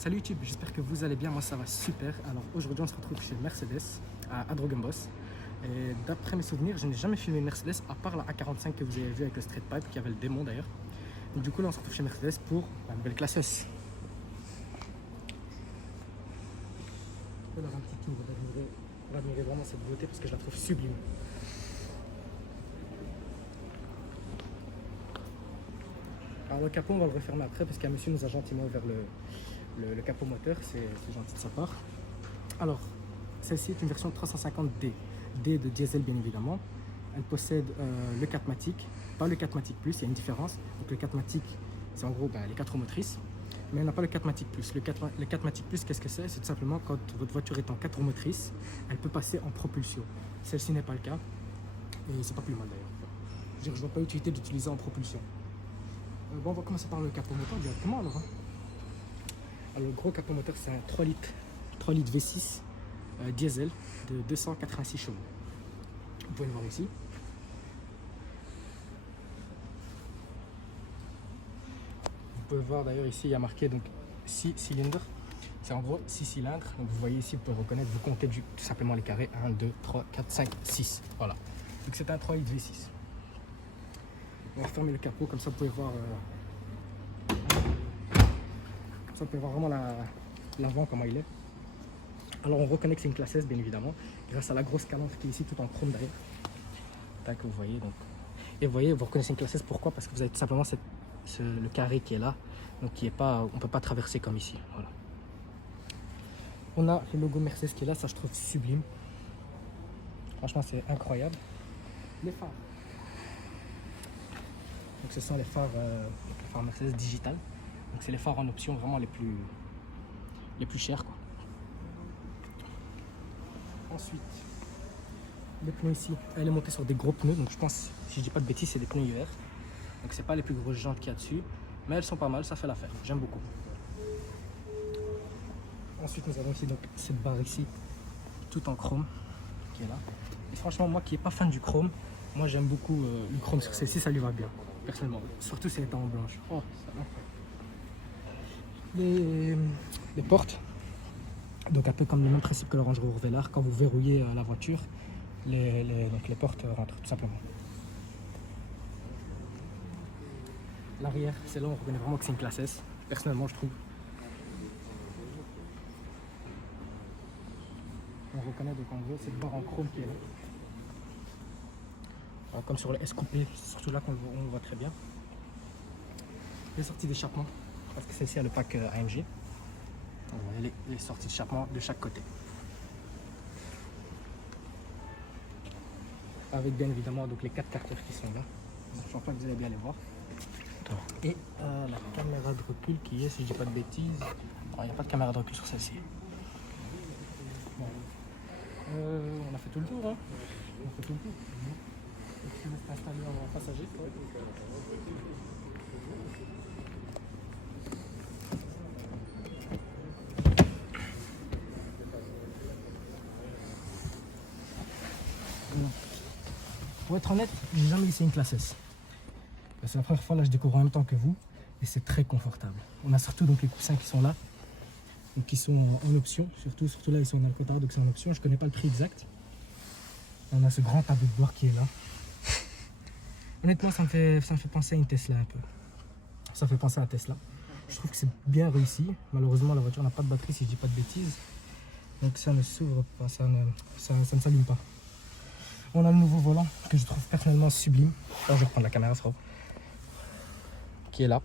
Salut YouTube, j'espère que vous allez bien, moi ça va super. Alors aujourd'hui on se retrouve chez Mercedes à Drogenbos. Et d'après mes souvenirs, je n'ai jamais filmé une Mercedes à part la A45 que vous avez vu avec le Street Pipe qui avait le démon d'ailleurs. Donc du coup là on se retrouve chez Mercedes pour la nouvelle classe S. Je vais leur un petit tour pour admirer vraiment cette beauté parce que je la trouve sublime. Alors le capot on va le refermer après parce qu'un monsieur nous a gentiment ouvert le capot moteur, c'est gentil de sa part. Alors celle-ci est une version 350D, D de diesel bien évidemment. Elle possède le 4MATIC, pas le 4MATIC Plus, il y a une différence. Donc le 4MATIC c'est en gros les 4 roues motrices, mais on n'a pas le 4MATIC Plus. Le 4MATIC Plus, qu'est-ce que c'est? C'est tout simplement quand votre voiture est en 4 roues motrices, elle peut passer en propulsion. Celle-ci n'est pas le cas, et c'est pas plus mal d'ailleurs. Je ne vois pas l'utilité d'utiliser en propulsion. Bon, on va commencer par le capot moteur directement alors. Alors le gros capot moteur c'est un 3 litres V6 diesel de 286 chevaux. Vous pouvez le voir ici. Vous pouvez voir d'ailleurs ici il y a marqué donc 6 cylindres. C'est en gros 6 cylindres. Donc vous voyez ici, vous pouvez reconnaître, vous comptez tout simplement les carrés. 1, 2, 3, 4, 5, 6. Voilà. Donc c'est un 3 litres V6. On va refermer le capot, comme ça vous pouvez voir, vraiment l'avant comment il est. Alors on reconnaît que c'est une classe S bien évidemment, grâce à la grosse calandre qui est ici tout en chrome derrière. Tac, vous voyez donc. Et vous voyez, vous reconnaissez une classe S, pourquoi? Parce que vous avez tout simplement le carré qui est là, donc qui est pas, on ne peut pas traverser comme ici. Voilà. On a le logo Mercedes qui est là, ça je trouve sublime. Franchement c'est incroyable. Les phares. Donc ce sont les phares Mercedes digital. Donc c'est les phares en option vraiment les plus chers quoi. Ensuite, les pneus ici, elle est montée sur des gros pneus, donc je pense, si je dis pas de bêtises, c'est des pneus hiver. Donc c'est pas les plus grosses jantes qu'il y a dessus, mais elles sont pas mal, ça fait l'affaire, j'aime beaucoup. Ensuite nous avons ici donc cette barre ici, tout en chrome, qui est là. Et franchement moi qui n'ai pas fan du chrome, moi j'aime beaucoup le chrome sur celle-ci, ça lui va bien, personnellement. Surtout si elle est en blanche. Oh, ça va. Les portes, donc un peu comme le même principe que le Range Rover Velar, quand vous verrouillez la voiture, donc les portes rentrent tout simplement. L'arrière, c'est là où on reconnaît vraiment que c'est une classe S, personnellement je trouve. On reconnaît donc en gros cette barre en chrome qui est là. Alors, comme sur le S coupé, c'est surtout là qu'on le voit très bien. Les sorties d'échappement, parce que celle-ci a le pack AMG. Vous voyez les sorties d'échappement de chaque côté. Avec bien évidemment donc les 4 capteurs qui sont là. Je pense pas que vous allez bien les voir. Et la caméra de recul qui est, si je dis pas de bêtises, il n'y a pas de caméra de recul sur celle-ci. Bon. On a fait tout le tour, hein. On a fait tout le tour. Je vais installer en passager. Pour être honnête, j'ai jamais essayé une classe S. C'est la première fois là je découvre en même temps que vous et c'est très confortable. On a surtout donc les coussins qui sont là, donc qui sont en option, surtout là ils sont en Alcantara donc c'est en option. Je connais pas le prix exact. On a ce grand tableau de bord qui est là. Honnêtement ça me fait penser à une Tesla un peu. Ça fait penser à Tesla. Je trouve que c'est bien réussi. Malheureusement la voiture n'a pas de batterie si je dis pas de bêtises. Donc ça ne s'ouvre pas, ça ne s'allume pas. On a le nouveau volant que je trouve personnellement sublime. Là, je vais reprendre la caméra, frérot. Qui est là.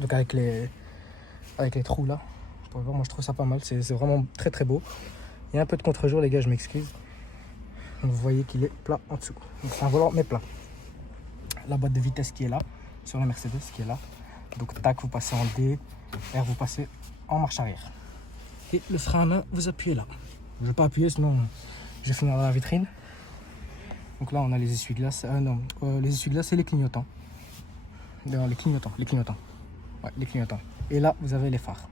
Donc avec les trous là. Vous pouvez voir, moi je trouve ça pas mal. C'est vraiment très très beau. Il y a un peu de contre-jour les gars, je m'excuse. Vous voyez qu'il est plat en dessous. Donc c'est un volant mais plat. La boîte de vitesse qui est là. Sur la Mercedes qui est là. Donc tac, vous passez en D. R, vous passez en marche arrière. Et le frein à main, vous appuyez là. Je ne vais pas appuyer sinon je vais finir dans la vitrine. Donc là on a les essuie-glaces, les essuie-glaces et les clignotants. Non, les clignotants. Ouais, les clignotants. Et là vous avez les phares.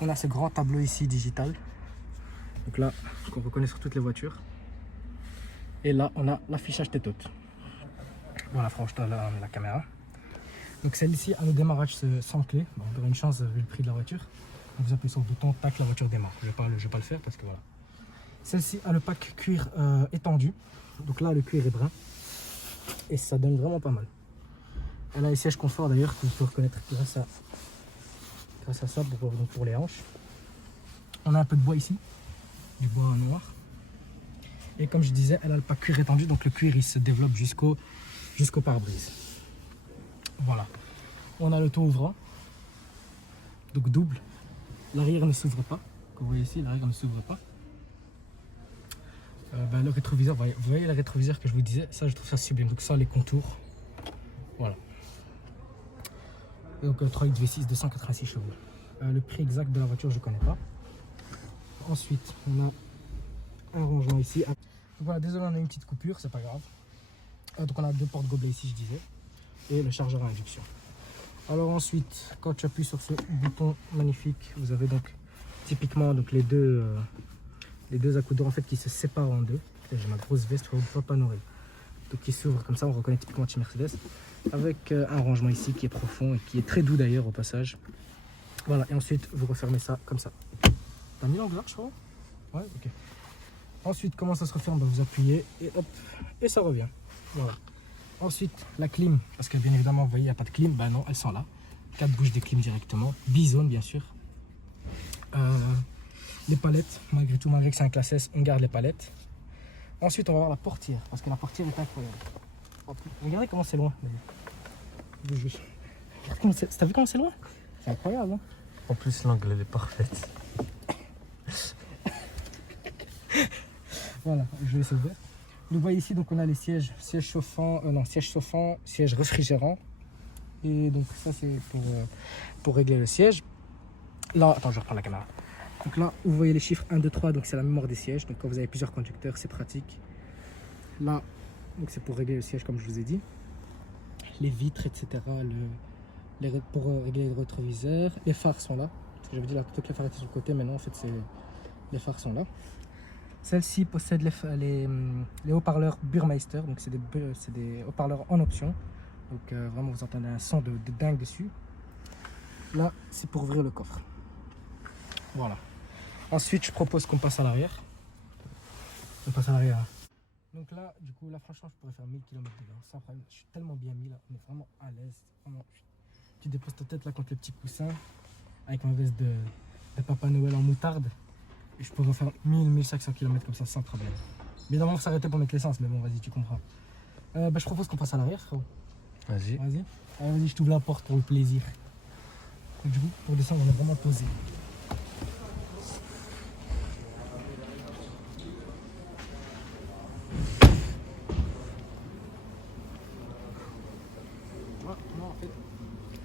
On a ce grand tableau ici digital. Donc là, qu'on reconnaît sur toutes les voitures. Et là on a l'affichage tête haute. Voilà, franchement là on a la caméra. Donc celle-ci, à nos démarrages sans clé. Bon, on aura une chance vu le prix de la voiture. Donc vous appuyez sur le bouton, tac, la voiture démarre. Je vais pas le faire parce que voilà. Celle-ci a le pack cuir étendu. Donc là, le cuir est brun. Et ça donne vraiment pas mal. Elle a les sièges confort d'ailleurs, que vous pouvez reconnaître grâce à ça pour les hanches. On a un peu de bois ici, du bois noir. Et comme je disais, elle a le pack cuir étendu, donc le cuir il se développe jusqu'au pare-brise. Voilà. On a le toit ouvrant, donc double. L'arrière ne s'ouvre pas, comme vous voyez ici, l'arrière ne s'ouvre pas. Le rétroviseur, vous voyez le rétroviseur que je vous disais, ça je trouve ça sublime. Donc ça, les contours, voilà. Et donc 3X V6, 286 chevaux. Le prix exact de la voiture, je ne connais pas. Ensuite, on a un rangement ici. Donc voilà, désolé, on a une petite coupure, c'est pas grave. Donc on a deux portes gobelets ici, je disais, et le chargeur à induction. Alors ensuite, quand tu appuies sur ce bouton magnifique, vous avez donc typiquement donc les deux accoudants en fait qui se séparent en deux. J'ai ma grosse veste pour Papa Noël. Donc qui s'ouvre comme ça, on reconnaît typiquement chez Mercedes. Avec un rangement ici qui est profond et qui est très doux d'ailleurs au passage. Voilà, et ensuite vous refermez ça comme ça. T'as mis l'angle là, je crois? Ouais, ok. Ensuite, comment ça se referme? Vous appuyez et hop, et ça revient. Voilà. Ensuite, la clim, parce que bien évidemment, vous voyez, il n'y a pas de clim. Ben non, elles sont là. 4 bouches de clim directement. Bizone, bien sûr. Les palettes, malgré tout, malgré que c'est un classe S, on garde les palettes. Ensuite, on va voir la portière, parce que la portière est incroyable. Regardez comment c'est loin. T'as vu comment c'est loin? C'est incroyable, hein? En plus, l'angle elle est parfaite. Voilà, je vais laisser ouvert. Vous voyez ici, donc on a les sièges chauffants, siège réfrigérant. Et donc ça c'est pour régler le siège. Là, attends, je reprends la caméra. Donc là, vous voyez les chiffres 1, 2, 3, donc c'est la mémoire des sièges. Donc quand vous avez plusieurs conducteurs, c'est pratique. Là, donc c'est pour régler le siège comme je vous ai dit. Les vitres, etc. Pour régler le rétroviseur. Les phares sont là. Parce que j'avais dit là, plutôt que les phares étaient sur le côté, mais non, en fait, les phares sont là. Celle-ci possède les haut-parleurs Burmeister, donc c'est des haut-parleurs en option. Donc vraiment, vous entendez un son de dingue dessus. Là, c'est pour ouvrir le coffre. Voilà. Ensuite, je propose qu'on passe à l'arrière. On passe à l'arrière. Donc là, du coup, là, franchement, je pourrais faire 1000 km de l'heure sans problème. Je suis tellement bien mis là, on est vraiment à l'aise. Tu déposes ta tête là contre le petit coussin avec ma veste de Papa Noël en moutarde. Et je pourrais faire 1000-1500 km comme ça sans problème. Évidemment, il faut s'arrêter pour mettre l'essence, mais bon, vas-y, tu comprends. Je propose qu'on passe à l'arrière, frérot. Vas-y. Vas-y. Vas-y, je t'ouvre la porte pour le plaisir. Et du coup, pour descendre, on est vraiment posé. Moi, en fait,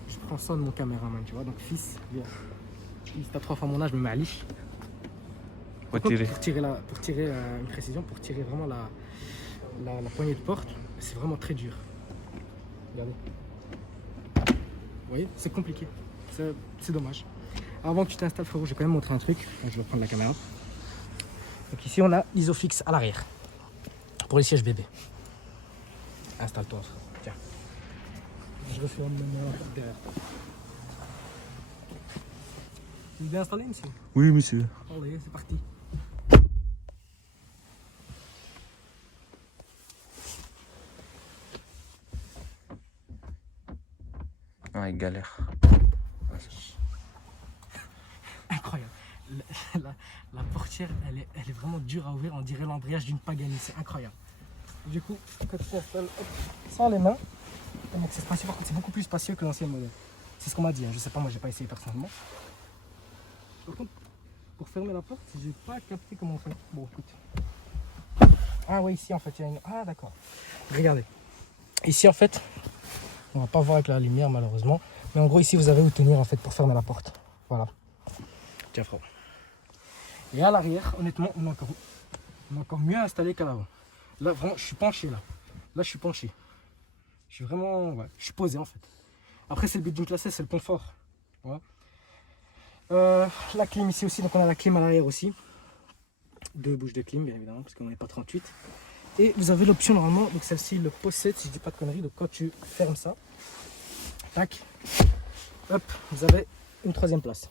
je prends soin de mon caméraman, tu vois. Donc, fils, viens. Fils, t'as 3 fois mon âge, mais Malish. Pour tirer une précision, pour tirer vraiment la poignée de porte, c'est vraiment très dur. Regardez. Vous voyez, c'est compliqué. C'est dommage. Avant que tu t'installes, frérot, je vais quand même montrer un truc. Donc, je vais prendre la caméra. Donc ici, on a l'isofix à l'arrière. Pour les sièges bébés. Installe-toi. Tiens. Je referme maintenant derrière toi. Il est bien installé, monsieur? Oui, monsieur. Allez, c'est parti. Ah, il galère. Incroyable. La portière, elle est vraiment dure à ouvrir. On dirait l'embrayage d'une Pagani. C'est incroyable. Du coup, quand tu t'installes sans les mains, c'est spacieux. Par contre, c'est beaucoup plus spacieux que l'ancien modèle. C'est ce qu'on m'a dit. Hein. Je sais pas, moi, j'ai pas essayé personnellement. Par contre, pour fermer la porte, j'ai pas capté comment on fait. Bon, écoute. Ah oui, ici en fait, il y a une. Ah d'accord. Regardez. Ici en fait, on va pas voir avec la lumière malheureusement. Mais en gros, ici, vous avez où tenir en fait pour fermer la porte. Voilà. Tiens, frère. Et à l'arrière, honnêtement, on est encore mieux installé qu'à l'avant. Là, vraiment, je suis penché là. Là, je suis penché. Je suis vraiment. Ouais, je suis posé en fait. Après, c'est le but d'une classe S, c'est le confort. Voilà. La clim ici aussi, donc on a la clim à l'arrière aussi. 2 bouches de clim, bien évidemment, parce qu'on n'est pas 38. Et vous avez l'option normalement, donc celle-ci le possède, si je dis pas de conneries, donc quand tu fermes ça, Tac. Hop, vous avez une troisième place.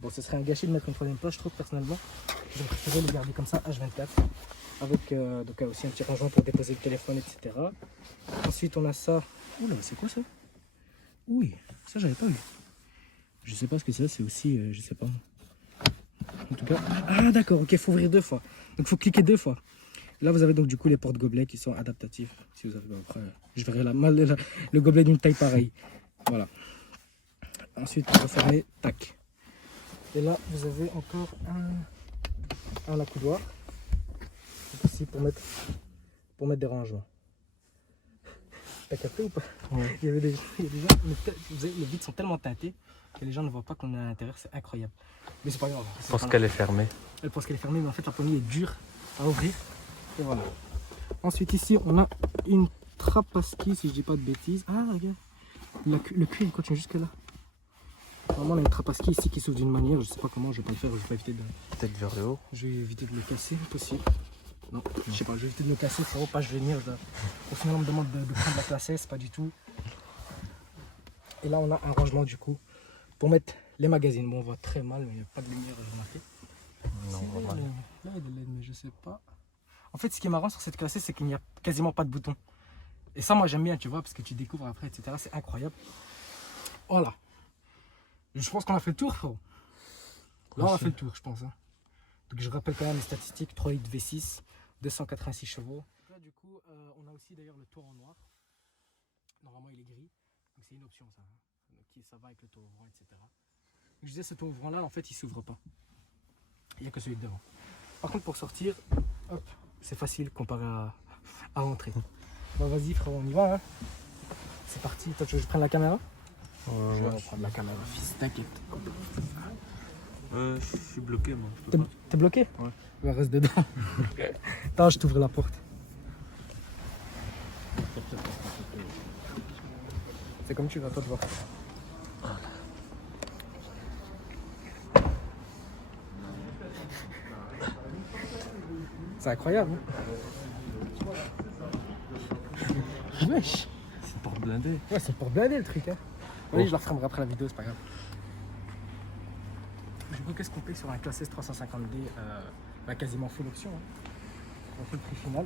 Bon, ce serait un gâchis de mettre une troisième place, je trouve personnellement. Je préférais le garder comme ça, H24. Avec donc, aussi un petit rangement pour déposer le téléphone, etc. Ensuite, on a ça. Oula, c'est quoi ça? Oui, ça, j'avais pas vu. Je sais pas ce que c'est, c'est aussi, je sais pas. En tout cas, ah d'accord, ok, il faut ouvrir 2 fois. Donc, il faut cliquer 2 fois. Là, vous avez donc du coup les porte-gobelets qui sont adaptatifs. Si vous avez, bon, après, je verrai le gobelet d'une taille pareille. Voilà. Ensuite, on va fermer, tac. Et là, vous avez encore un accoudoir. Ici pour mettre des rangements. T'as capté ou pas? Ouais. Il y a des gens, les vitres sont tellement teintées que les gens ne voient pas qu'on est à l'intérieur, c'est incroyable. Mais c'est pas grave. Je pense qu'elle est fermée. Elle pense qu'elle est fermée, mais en fait la poignée est dure à ouvrir. Et voilà. Ensuite ici, on a une trappe à ski, si je dis pas de bêtises. Ah regarde, le cuir il continue jusque là. Normalement on a une trappe à ski ici qui s'ouvre d'une manière, je sais pas comment, je vais pas le faire, je vais pas éviter de... Peut-être vers le haut. Je vais éviter de le casser, possible. Non, je sais pas, je vais éviter de le casser, frérot, pas je vais venir. Au final on me demande de prendre la place S, pas du tout. Et là on a un rangement du coup pour mettre les magazines. Bon on voit très mal, mais il n'y a pas de lumière remarquée. Non, Si, vraiment. là il y a de LED, mais je sais pas. En fait ce qui est marrant sur cette classe S, c'est qu'il n'y a quasiment pas de boutons. Et ça moi j'aime bien, tu vois, parce que tu découvres après, etc. C'est incroyable. Voilà. Je pense qu'on a fait le tour, frérot. Là on a fait le tour, je pense. Hein. Donc je rappelle quand même les statistiques, 3 litres V6, 286 chevaux. Là du coup, on a aussi d'ailleurs le toit en noir. Normalement il est gris, donc c'est une option ça. Hein. Donc, ça va avec le toit ouvrant, etc. Donc, je disais ce toit ouvrant là, en fait il s'ouvre pas. Il n'y a que celui de devant. Par contre pour sortir, hop, c'est facile comparé à rentrer. Bon vas-y frérot, on y va. Hein. C'est parti, toi tu veux que je prenne la caméra? Je vais prendre la caméra, fils, t'inquiète. Je suis bloqué moi. Je peux pas. T'es bloqué? Ouais. Ouais, reste dedans. Attends, je t'ouvre la porte. C'est comme tu vas, toi de voir. C'est incroyable. Hein. Wesh. C'est porte blindée. Ouais, c'est pour blindé le truc. Hein. Oui, je la refermerai après la vidéo, c'est pas grave. Du coup, qu'est-ce qu'on paye sur un classe S 350D quasiment full option. Hein. On fait le prix final.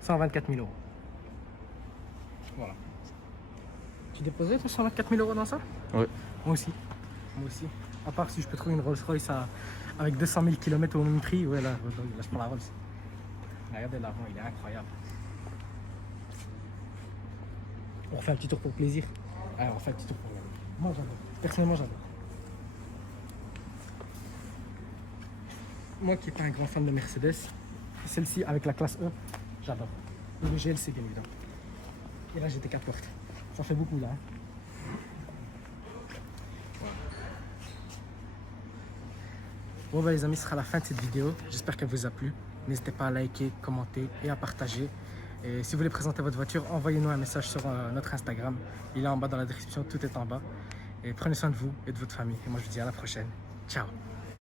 124 000 €. Voilà. Tu déposerais toi 124 000 € dans ça? Ouais. Moi aussi. Moi aussi. À part si je peux trouver une Rolls Royce avec 200 000 km au même prix, ouais, là je prends la Rolls. Regardez l'avant, il est incroyable. On refait un petit tour pour le plaisir. Allez, on refait un petit tour pour le plaisir. Moi j'adore. Personnellement j'adore. Moi qui n'ai pas un grand fan de Mercedes, celle-ci avec la classe E, j'adore. Et le GLC bien évidemment. Et là j'étais 4 portes. Ça fait beaucoup là. Hein. Bon bah les amis, ce sera la fin de cette vidéo. J'espère qu'elle vous a plu. N'hésitez pas à liker, commenter et à partager. Et si vous voulez présenter votre voiture, envoyez-nous un message sur notre Instagram. Il est en bas dans la description, tout est en bas. Et prenez soin de vous et de votre famille. Et moi je vous dis à la prochaine. Ciao.